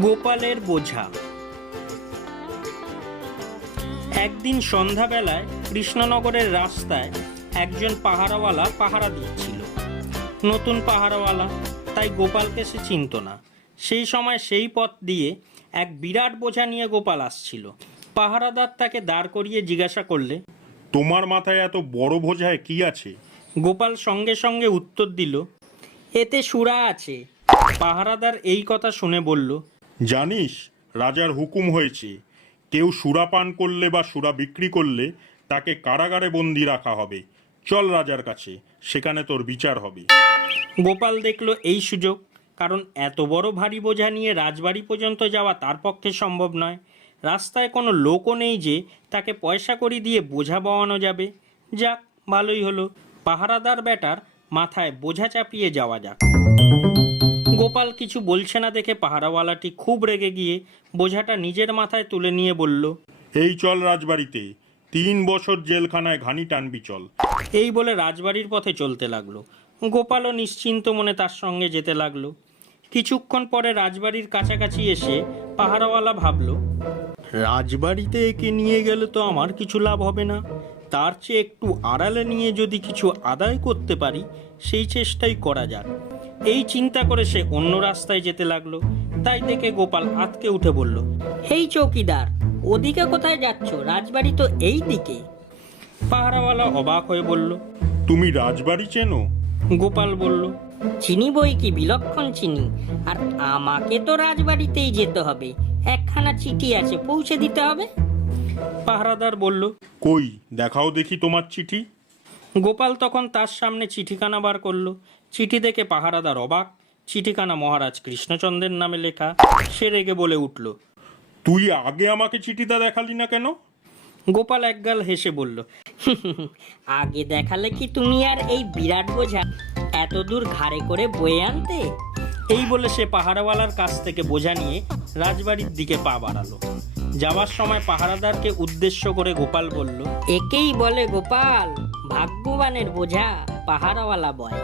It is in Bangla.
গোপালের বোঝা। একদিন সন্ধ্যাবেলায় কৃষ্ণনগরের রাস্তায় একজন পাহারাওয়ালা পাহারা দিচ্ছিল। নতুন পাহারাওয়ালা, তাই গোপালকে সে চিনত না। সেই সময় সেই পথ দিয়ে এক বিরাট বোঝা নিয়ে গোপাল আসছিল। পাহারাদার তাকে দাঁড় করিয়ে জিজ্ঞাসা করলে, তোমার মাথায় এত বড় বোঝায় কি আছে? গোপাল সঙ্গে সঙ্গে উত্তর দিল, এতে সুরা আছে। পাহারাদার এই কথা শুনে বলল, জানিস, রাজার হুকুম হয়েছে, কেউ সুরা পান করলে বা সুরা বিক্রি করলে তাকে কারাগারে বন্দি রাখা হবে। চল রাজার কাছে, সেখানে তোর বিচার হবে। গোপাল দেখল এই সুযোগ, কারণ এত বড় ভারী বোঝা নিয়ে রাজবাড়ি পর্যন্ত যাওয়া তার পক্ষে সম্ভব নয়। রাস্তায় কোনো লোকও নেই যে তাকে পয়সা কড়ি দিয়ে বোঝা বওয়ানো যাবে। যাক, ভালোই হলো, পাহারাদার বেটার মাথায় বোঝা চাপিয়ে যাওয়া যাক। গোপাল কিছু বলছে না দেখে পাহারাওয়ালাটি খুব রেগে গিয়ে বোঝাটা নিজের মাথায় তুলে নিয়ে বলল, এই চল রাজবাড়িতে, 3 বছর জেলখানায় ঘানি টানবি চল। এই বলে রাজবাড়ির পথে চলতে লাগলো। গোপালও নিশ্চিন্ত মনে তার সঙ্গে যেতে লাগলো। কিছুক্ষণ পরে রাজবাড়ির কাছাকাছি এসে পাহারাওয়ালা ভাবল, রাজবাড়িতে একে নিয়ে গেলে তো আমার কিছু লাভ হবে না, তার চেয়ে একটু আড়ালে নিয়ে যদি কিছু আদায় করতে পারি সেই চেষ্টাই করা যাক। এই চিন্তা করে সে অন্য রাস্তায় যেতে লাগলো। তাই দেখে গোপাল আঁতকে উঠে বলল, এই চৌকিদার, ওদিকে কোথায় যাচ্ছ? রাজবাড়ি তো এই দিকে। পাহারাওয়ালা অবাক হয়ে বলল, তুমি রাজবাড়ি চেনো? গোপাল বলল, চিনি বই কি, বিলক্ষণ চিনি। আর আমাকে তো রাজবাড়িতেই যেতে হবে, একখানা চিঠি আছে, পৌঁছে দিতে হবে। পাহারাদার বলল, কই দেখাও দেখি তোমার চিঠি। গোপাল তখন তার সামনে চিঠিখানা বার করলো। চিঠি দেখে পাহারাদার অবাক। চিঠিখানা মহারাজ কৃষ্ণচন্দ্রের নামে লেখা। সে রেগে বলে উঠল, তুই আগে আমাকে চিঠিটা দেখালি না কেন? গোপাল একগাল হেসে বলল, আগে দেখালে কি তুমি আর এই বিরাট বোঝা এত দূর ঘাড়ে করে বয়ে আনতে? এই বলে সে পাহারাওয়ালার কাছ থেকে বোঝা নিয়ে রাজবাড়ির দিকে পা বাড়ালো। যাওয়ার সময় পাহারাদারকে উদ্দেশ্য করে গোপাল বলল, একেই বলে গোপাল, ভাগ্যবানের বোঝা পাহারাওয়ালা বয়।